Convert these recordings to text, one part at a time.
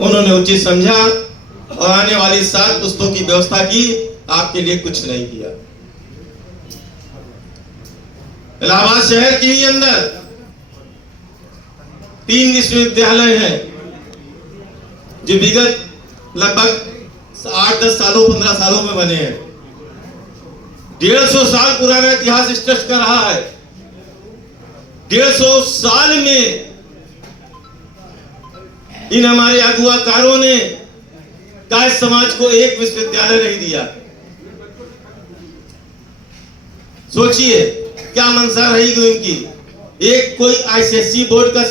उन्होंने उचित समझा और आने वाली 7 पुस्तकों की व्यवस्था की, आपके लिए कुछ नहीं किया। इलाहाबाद शहर के ही अंदर 3 विश्वविद्यालय हैं जो विगत लगभग 8-10 सालों 15 सालों में बने हैं। 150 साल पुराना इतिहास इस ट्रस्ट का रहा है। 150 साल में इन हमारे अगुवाकारों ने कायस्थ समाज को एक विश्वविद्यालय नहीं दिया। सोचिए क्या मंशा रहेगी उनकी। एक कोई आईसीएसई बोर्ड का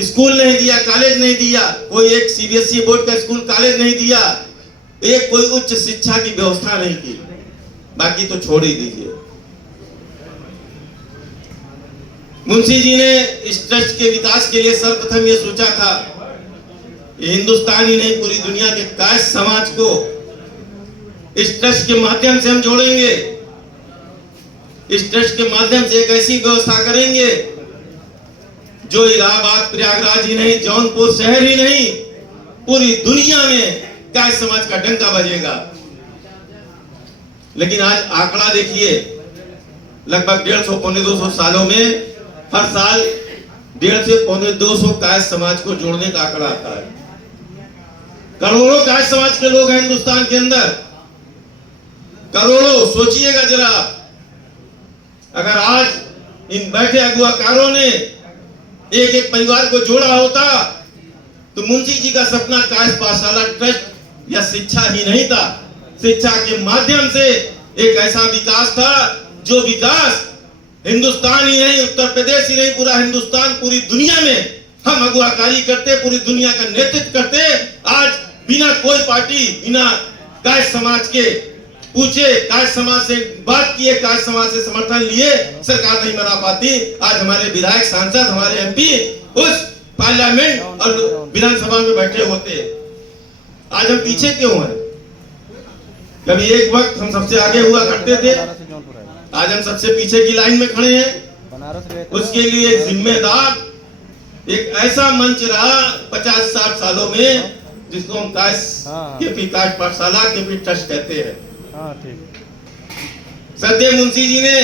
स्कूल नहीं दिया, कॉलेज नहीं दिया, कोई एक सीबीएसई बोर्ड का स्कूल कॉलेज नहीं दिया, एक कोई उच्च शिक्षा की व्यवस्था नहीं की, बाकी तो छोड़ ही दीजिए। मुंशी जी ने इस ट्रस्ट के विकास के लिए सर्वप्रथम यह सोचा था, ये हिंदुस्तान ही नहीं पूरी दुनिया के कायस्थ समाज को इस ट्रस्ट के माध्यम से हम जोड़ेंगे। इस ट्रस्ट के माध्यम से एक ऐसी व्यवस्था करेंगे जो इलाहाबाद प्रयागराज ही नहीं, जौनपुर शहर ही नहीं, पूरी दुनिया में कायस्थ समाज का डंका बजेगा। लेकिन आज आंकड़ा देखिए, लगभग 150-200 सालों में हर साल 150-200 कायस्थ समाज को जोड़ने का आंकड़ा आता है। करोड़ों कायस्थ समाज के लोग हैं हिंदुस्तान के अंदर, करोड़ों। सोचिएगा जरा, अगर आज इन बैठे अगुवाकारों ने एक एक परिवार को जोड़ा होता तो मुंशी जी का सपना कायस्थ पाठशाला ट्रस्ट या शिक्षा ही नहीं था। शिक्षा के माध्यम से एक ऐसा विकास था जो विकास हिंदुस्तान ही नहीं, उत्तर प्रदेश ही नहीं, पूरा हिंदुस्तान, पूरी दुनिया में हम अगुवाकारी करते, पूरी दुनिया का नेतृत्व करते। आज बिना कोई पार्टी, बिना कायस्थ समाज के पूछे, कायस्थ समाज से बात किए, कायस्थ समाज से समर्थन लिए, सरकार नहीं बना पाती। आज हमारे विधायक, सांसद, हमारे एमपी उस पार्लियामेंट और विधानसभा में बैठे होते। आज हम पीछे क्यों हैं? कभी एक वक्त हम सबसे आगे हुआ करते थे, आज हम सबसे पीछे की लाइन में खड़े हैं। उसके लिए जिम्मेदार एक ऐसा मंच रहा 50-60 सालों में जिसको हम केपी कायस्थ पाठशाला, केपी ट्रस्ट कहते हैं। सद्य मुंशी जी ने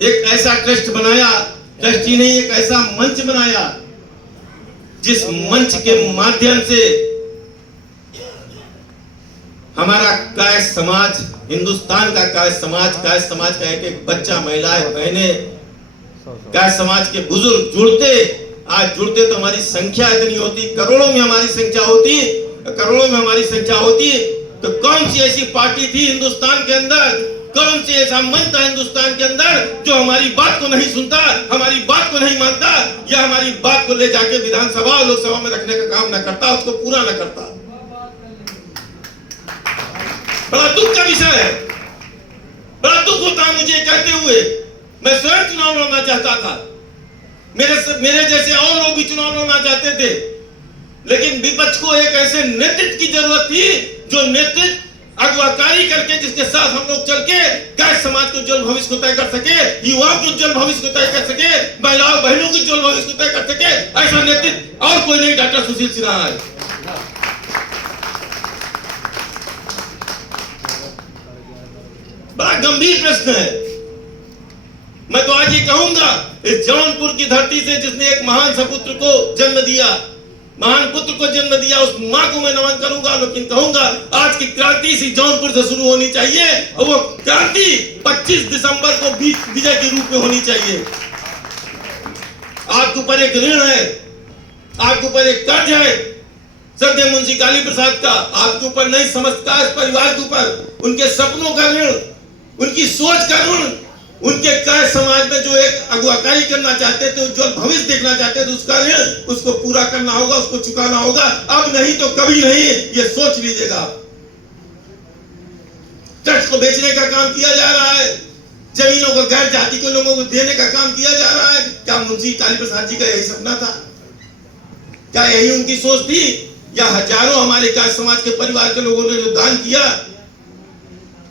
एक ऐसा ट्रस्ट बनाया, ट्रस्ट ही नहीं, एक ऐसा मंच बनाया जिस मंच के माध्यम से हमारा कायस्थ समाज, हिंदुस्तान का कायस्थ समाज का एक एक बच्चा, महिलाएं, बहनें, कायस्थ समाज के बुजुर्ग जुड़ते। आज जुड़ते तो हमारी संख्या इतनी होती, करोड़ों में हमारी संख्या होती, करोड़ों में हमारी संख्या होती। तो कौन सी ऐसी पार्टी थी हिंदुस्तान के अंदर, कौन सी ऐसा मंच था हिंदुस्तान के अंदर जो हमारी बात को नहीं सुनता, हमारी बात को नहीं मानता, या हमारी बात को ले जाके विधानसभा और लोकसभा में रखने का काम न करता, उसको पूरा न करता। बड़ा दुख का विषय है, बड़ा दुख होता है मुझे कहते हुए। मैं स्वयं चुनाव लड़ना चाहता था, मेरे जैसे और लोग भी चुनाव लड़ना चाहते थे, लेकिन विपक्ष को एक ऐसे नेतृत्व की जरूरत थी जो नेतृत्व अगुवाकारी करके, जिसके साथ हम लोग चल के कायस्थ समाज को उज्जवल भविष्य को तय कर सके, युवाओं के उज्जवल भविष्य को तय कर सके, महिलाओं बहनों के उज्जवल भविष्य को तय कर सके। ऐसा नेतृत्व और कोई नहीं, डॉक्टर सुशील सिन्हा है। बड़ा गंभीर प्रश्न है। मैं तो आज ये कहूंगा, इस जौनपुर की धरती से जिसने एक महान सपुत्र को जन्म दिया, महान पुत्र को जन्म दिया, उस मां को मैं नमन करूंगा। लेकिन कहूंगा आज की क्रांति इसी जौनपुर से शुरू होनी चाहिए, और वो क्रांति 25 दिसंबर को विजय के रूप में होनी चाहिए। आपके ऊपर एक ऋण है, आपके ऊपर एक कर्ज है सद्य मुंशी काली प्रसाद का, आपके ऊपर नहीं, समस्त कायस्थ परिवार के ऊपर उनके सपनों का ऋण, उनकी सोच का ऋण, उनके कायस्थ समाज में जो एक अगुवाकारी करना चाहते थे, जो भविष्य देखना चाहते थे, उसका ऋण, उसको पूरा करना होगा, उसको चुकाना होगा। अब नहीं तो कभी नहीं, ये सोच लीजिएगा। ट्रस्ट को बेचने का काम किया जा रहा है, जमीनों को गैर जाति के लोगों को देने का काम किया जा रहा है। क्या मुंशी काली प्रसाद जी का यही सपना था? क्या यही उनकी सोच थी? या हजारों हमारे कायस्थ समाज के परिवार के लोगों ने जो दान किया,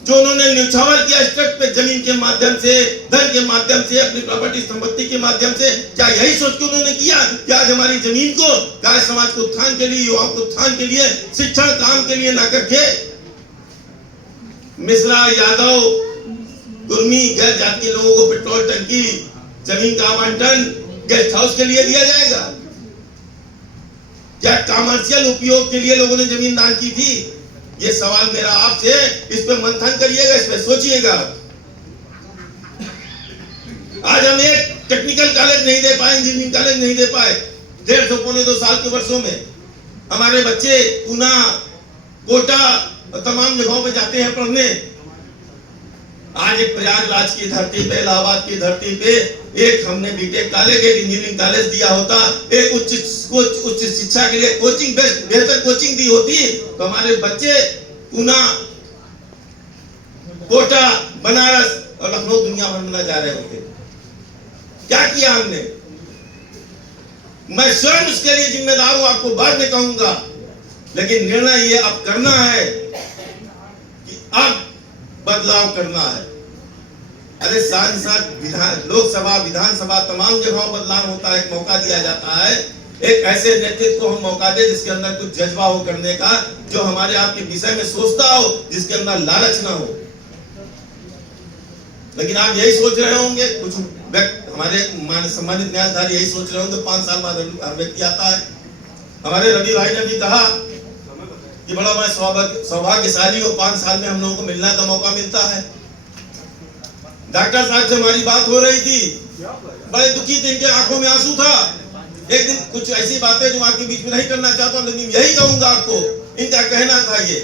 जो उन्होंने न्यौछावर किया स्टेट पे जमीन के माध्यम से, धन के माध्यम से, अपनी प्रॉपर्टी संपत्ति के माध्यम से, क्या यही सोच के उन्होंने किया कि आज हमारी जमीन को गाय समाज को उत्थान के लिए, युवाओं को उत्थान के लिए, शिक्षण काम के लिए ना करके मिश्रा, यादव, कुर्मी, गैर जाति के लोगों को पेट्रोल टंकी, जमीन का आवंटन गेस्ट हाउस के लिए दिया जाएगा? क्या कमर्शियल उपयोग के लिए लोगों ने जमीन दान की थी? ये सवाल मेरा आपसे, इस पे मंथन करिएगा, इस पे सोचिएगा। आज हम एक टेक्निकल कॉलेज नहीं दे पाए, इंजीनियरिंग कॉलेज नहीं दे पाए। 1.5 पौने 2 साल के वर्षों में हमारे बच्चे पूना, कोटा और तमाम जगहों पे जाते हैं पढ़ने। आज एक प्रयागराज की धरती पे, इलाहाबाद की धरती पे एक हमने बीटेक कॉलेज, एक इंजीनियरिंग कॉलेज दिया होता, एक उच्च शिक्षा के लिए कोचिंग, बेहतर कोचिंग दी होती, तो हमारे बच्चे पूना, कोटा, बनारस और लखनऊ दुनिया भर में जा रहे होते। क्या किया हमने? मैं स्वयं उसके लिए जिम्मेदार हूं, आपको बाद में कहूंगा, लेकिन निर्णय ये अब करना है कि अब बदलाव करना है। अरे सांसद, लोकसभा, विधानसभा, तमाम जगहों बदलाव होता है, एक मौका दिया जाता है, एक ऐसे नेतृत्व को हम मौका दे जिसके अंदर कुछ जज्बा हो करने का, जो हमारे आपके विषय में सोचता हो, जिसके अंदर लालच ना हो। लेकिन आप यही सोच रहे होंगे, कुछ हमारे सम्मानित न्यायाधीश यही सोच रहे होंगे, 5 साल बाद हर व्यक्ति आता है। हमारे रवि भाई ने भी कहा कि बड़ा मैं सौभाग्यशाली हूं, 5 साल में हम लोगों को मिलने का मौका मिलता है। डॉक्टर साहब से हमारी बात हो रही थी, बड़े दुखी थे, इनके आंखों में आंसू था। एक दिन कुछ ऐसी बातें जो आपके बीच में नहीं करना चाहता, लेकिन यही कहूंगा आपको, इनका कहना था ये